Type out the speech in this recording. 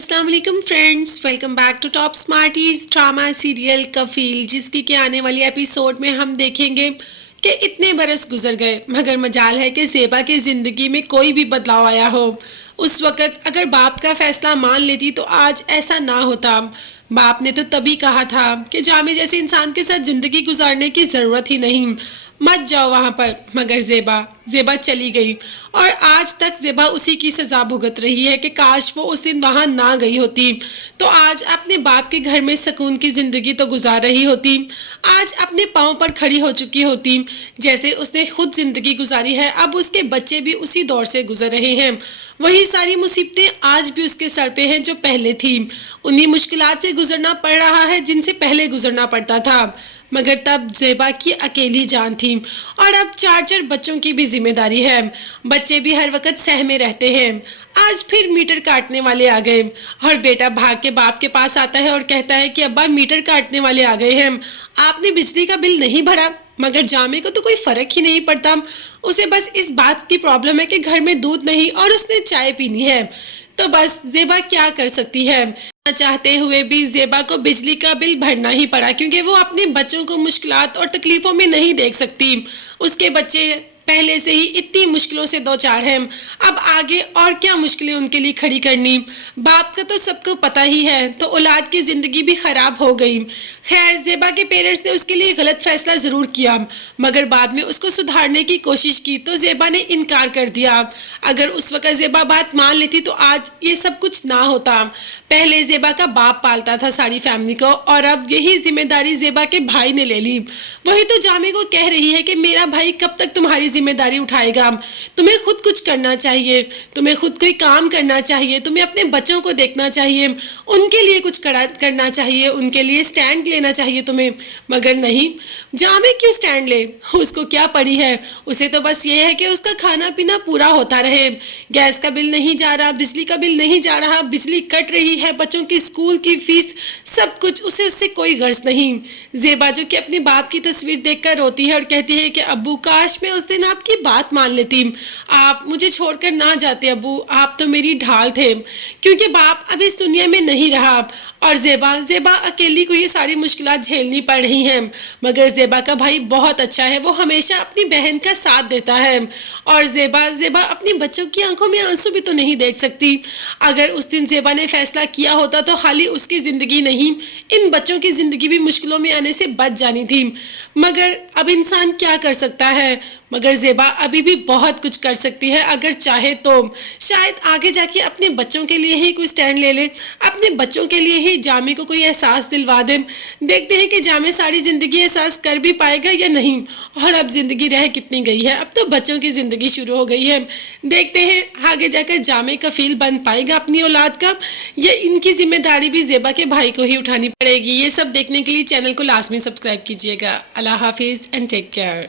अस्सलाम वालेकुम friends, welcome back to top smarties drama serial Kafeel, जिसकी के आने वाली एपिसोड में हम देखेंगे कि इतने बरस गुजर गए मगर मजाल है कि ज़ेबा की ज़िंदगी में कोई भी बदलाव आया हो। उस वक़्त अगर बाप का फैसला मान लेती तो आज ऐसा ना होता। बाप ने तो तभी कहा था कि जामी जैसे इंसान के साथ ज़िंदगी गुजारने की ज़रूरत ही नहीं, मत जाओ वहाँ पर। मगर ज़ेबा चली गई और आज तक ज़ेबा उसी की सज़ा भुगत रही है कि काश वो उस दिन वहाँ ना गई होती तो आज अपने बाप के घर में सुकून की ज़िंदगी तो गुजार रही होती, आज अपने पाँव पर खड़ी हो चुकी होती। जैसे उसने खुद ज़िंदगी गुजारी है, अब उसके बच्चे भी उसी दौर से गुजर रहे हैं। वही सारी मुसीबतें आज भी उसके सर पे हैं जो पहले थी। उन्हीं मुश्किलात से गुजरना पड़ रहा है जिनसे पहले गुजरना पड़ता था। मगर तब ज़ेबा की अकेली जान थी और अब चार बच्चों की भी जिम्मेदारी है। बच्चे भी हर वक्त सहमे रहते हैं। आज फिर मीटर काटने वाले आ गए और बेटा भाग के बाप के पास आता है और कहता है कि अब्बा मीटर काटने वाले आ गए हैं, आपने बिजली का बिल नहीं भरा। मगर जामे को तो कोई फर्क ही नहीं पड़ता, उसे बस इस बात की प्रॉब्लम है कि घर में दूध नहीं और उसने चाय पीनी है। तो बस ज़ेबा क्या कर सकती है, चाहते हुए भी ज़ेबा को बिजली का बिल भरना ही पड़ा, क्योंकि वो अपने बच्चों को मुश्किलात और तकलीफ़ों में नहीं देख सकती। उसके बच्चे पहले से ही इतनी मुश्किलों से दो चार हैं, अब आगे और क्या मुश्किलें उनके लिए खड़ी करनी। बाप का तो सबको पता ही है, तो औलाद की ज़िंदगी भी ख़राब हो गई। खैर, ज़ेबा के पेरेंट्स ने उसके लिए गलत फैसला ज़रूर किया, मगर बाद में उसको सुधारने की कोशिश की तो ज़ेबा ने इनकार कर दिया। अगर उस वक्त ज़ेबा बात मान लेती तो आज ये सब कुछ ना होता। पहले ज़ेबा का बाप पालता था सारी फैमिली को और अब यही जिम्मेदारी ज़ेबा के भाई ने ले ली। वही तो जामे को कह रही है कि मेरा भाई कब तक तुम्हारी जिम्मेदारी उठाएगा, तुम्हें खुद कुछ करना चाहिए, तुम्हें खुद कोई काम करना चाहिए, तुम्हें अपने बच्चों को देखना चाहिए, उनके लिए कुछ करना चाहिए, उनके लिए स्टैंड लेना चाहिए तुम्हें। मगर नहीं, जामे क्यों स्टैंड ले, उसको क्या पड़ी है, उसे तो बस ये है कि उसका खाना पीना पूरा होता रहे। गैस का बिल नहीं जा रहा, बिजली का बिल नहीं जा रहा, बिजली कट रही है, बच्चों की स्कूल की फीस, सब कुछ उसे उससे कोई गर्ज नहीं। ज़ेबा जो कि अपने बाप की तस्वीर देखकर रोती है और कहती है कि अब्बू काश मैं उस दिन आपकी बात मान लेती, आप मुझे छोड़कर ना जाते अब्बू, आप तो मेरी ढाल थे। क्योंकि बाप अब इस दुनिया में नहीं रहा और ज़ेबा अकेली को ये सारी मुश्किलात झेलनी पड़ रही हैं। मगर ज़ेबा का भाई बहुत अच्छा है, वो हमेशा अपनी बहन का साथ देता है और ज़ेबा अपनी बच्चों की आंखों में आंसू भी तो नहीं देख सकती। अगर उस दिन ज़ेबा ने फैसला किया होता तो खाली उसकी ज़िंदगी नहीं, इन बच्चों की ज़िंदगी भी मुश्किलों में आने से बच जानी थी। मगर अब इंसान क्या कर सकता है, मगर ज़ेबा अभी भी बहुत कुछ कर सकती है अगर चाहे तो। शायद आगे जाके अपने बच्चों के लिए ही कोई स्टैंड ले ले, अपने बच्चों के लिए ही जामे को कोई एहसास दिलवा दे। देखते हैं कि जामे सारी ज़िंदगी एहसास कर भी पाएगा या नहीं। और अब ज़िंदगी रह कितनी गई है, अब तो बच्चों की ज़िंदगी शुरू हो गई है। देखते हैं आगे जाकर जामे कफील बन पाएगा अपनी औलाद का, या इनकी जिम्मेदारी भी ज़ेबा के भाई को ही उठानी पड़ेगी। ये सब देखने के लिए चैनल को लाजमी सब्सक्राइब कीजिएगा। अल्लाह हाफिज़ एंड टेक केयर।